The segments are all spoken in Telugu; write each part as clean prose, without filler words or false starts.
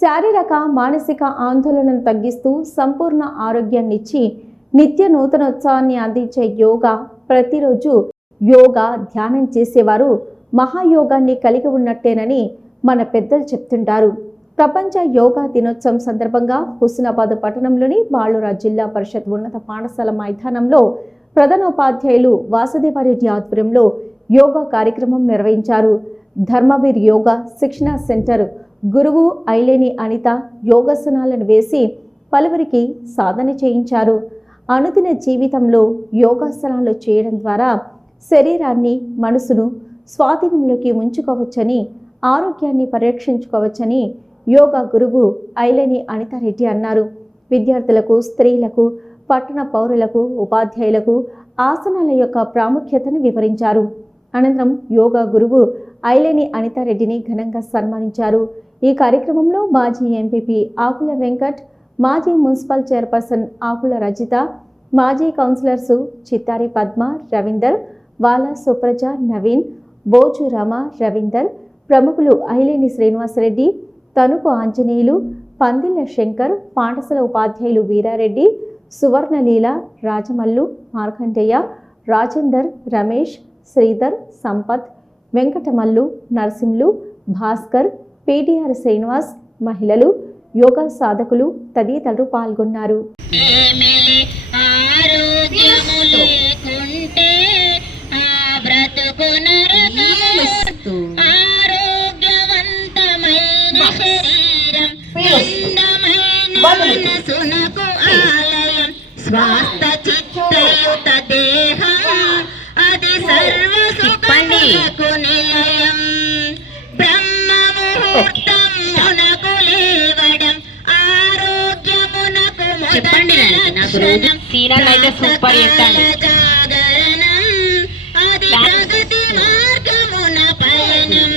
శారీరక మానసిక ఆందోళనను తగ్గిస్తూ సంపూర్ణ ఆరోగ్యాన్నిచ్చి నిత్య నూతనోత్సాహాన్ని అందించే యోగా. ప్రతిరోజు యోగా ధ్యానం చేసేవారు మహాయోగాన్ని కలిగి ఉన్నట్టేనని మన పెద్దలు చెప్తుంటారు. ప్రపంచ యోగా దినోత్సవం సందర్భంగా హుస్నాబాద్ పట్టణంలోని బాలురా జిల్లా పరిషత్ ఉన్నత పాఠశాల మైదానంలో ప్రధానోపాధ్యాయులు వాసుదేవారెడ్డి ఆధ్వర్యంలో యోగా కార్యక్రమం నిర్వహించారు. ధర్మవీర్ యోగా శిక్షణా సెంటర్ గురువు ఐలేని అనిత యోగాసనాలను వేసి పలువురికి సాధన చేయించారు. అనుదిన జీవితంలో యోగాసనాలు చేయడం ద్వారా శరీరాన్ని మనసును స్వాధీనంలోకి ఉంచుకోవచ్చని, ఆరోగ్యాన్ని పరిరక్షించుకోవచ్చని యోగా గురువు ఐలేని అనితారెడ్డి అన్నారు. విద్యార్థులకు, స్త్రీలకు, పట్టణ పౌరులకు, ఉపాధ్యాయులకు ఆసనాల యొక్క ప్రాముఖ్యతను వివరించారు. అనంతరం యోగా గురువు ఐలేని అనితారెడ్డిని ఘనంగా సన్మానించారు. ఈ కార్యక్రమంలో మాజీ ఎంపీపీ ఆకుల వెంకట్, మాజీ మున్సిపల్ చైర్పర్సన్ ఆకుల రజిత, మాజీ కౌన్సిలర్సు చిత్తారి పద్మ, రవీందర్, వాల సుప్రజ, నవీన్, బోజు రమ, రవీందర్, ప్రముఖులు ఐలేని శ్రీనివాసరెడ్డి, తనుపు ఆంజనేయులు, పందిళ్ళ శంకర్, పాఠశాల ఉపాధ్యాయులు వీరారెడ్డి, సువర్ణలీల, రాజమల్లు, మార్కండేయ, రాజేందర్, రమేష్, శ్రీధర్, సంపత్, వెంకటమల్లు, నరసింహులు, భాస్కర్, పీటీఆర్ శ్రీనివాస్, మహిళలు, యోగా సాధకులు తదితరులు పాల్గొన్నారు. స్వాస్థ చిత్తయుత దేహం అది సర్వ సుఖమునకు నిలయం. బ్రహ్మ ముహూర్తం మునకు లేవడం ఆరోగ్యమునకు మొదటి లక్షణం. జాగరణం అది ప్రగతి మార్గమున పయనం.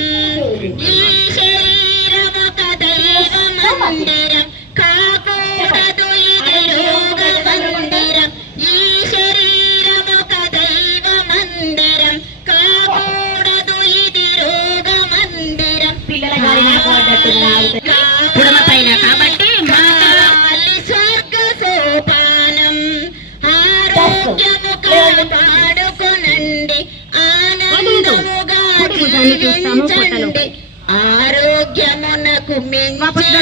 ఈ శరీరమొక దైవ మందిరం కాకూడదు ఇది యోగ మందిరం. ఈ శరీరమొక దైవ మందిరం కాకూడదు ఇది రోగ మందిరం. కాబట్టి స్వర్గ సోపానం ఆరోగ్యము కాపాడుకొనండి, ఆనందముగా జీవించండి. ఆరోగ్యమునకు మించి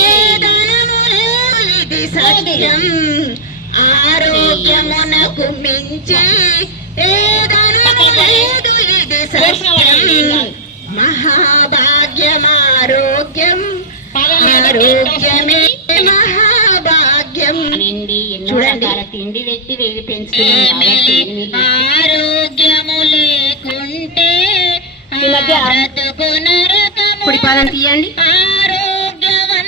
ఏదనము లేదు ఇది సత్యం. ఆరోగ్యమునకు మించి ఏదనము లేదు ఇది సత్యం. మహాభాగ్యం ఆరోగ్యం, ఆరోగ్యమే మహాభాగ్యం. చూడండి, తిండి పెట్టి వేడి పెంచుకున్నాం. ఆరోగ్యము లేకుంటే పుడిపాదం తీయండి. ఆరోగ్యవంతమైన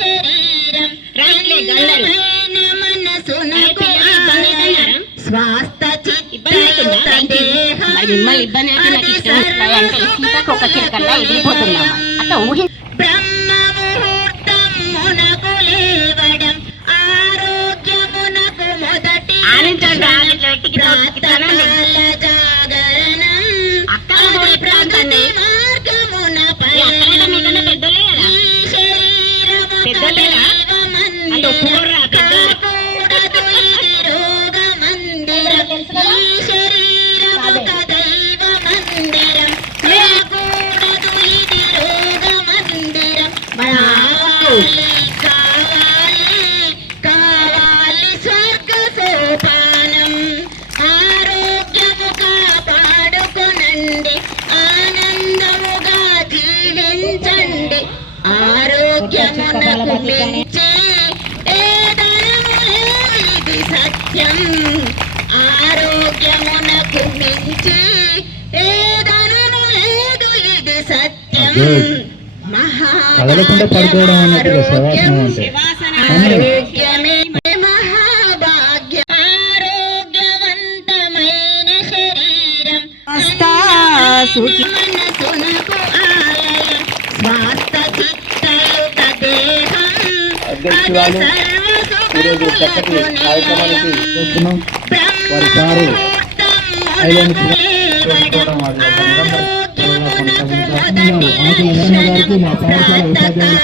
శరీరం మనసునకు స్వాస్థ చిత్తయుత దేహం బ్రహ్మ ముహూర్తం మునకు లేవడం ఆరోగ్యమునకు మొదటి జాగరణం అది ప్రగతి మార్గమున పయనం. ఈ శరీరమొక దైవ మందిరం కాకూడదు ఇది రోగ మందిరం. ఈ శరీరమొక దైవ మందిరం కాకూడదు ఇది రోగ మందిరం. కావాలి స్వర్గ సోపానం ఆరోగ్యము కాపాడుకొనండి, ఆనందముగా జీవించండి. ఆరోగ్యమునకు మించి ఏదనము లేదు ఇది సత్యం. ఆరోగ్యమునకు మించి ఏదనము లేదు ఇది సత్యం. ఆరోగ్యమే మహాభాగ్యం. ఆరోగ్యవంతమైన శరీరం మనసునకు ఆలయం. స్వాస్థ చిత్తయుత దేహం అది సర్వ సుఖమునకు నిలయం. బ్రహ్మ ముహూర్తం మునకు లేవడం కార్యక్రమాలు కొనసాగించారు. ఆకుల గారికి మా పాఠశాల ఉపాధ్యాయులు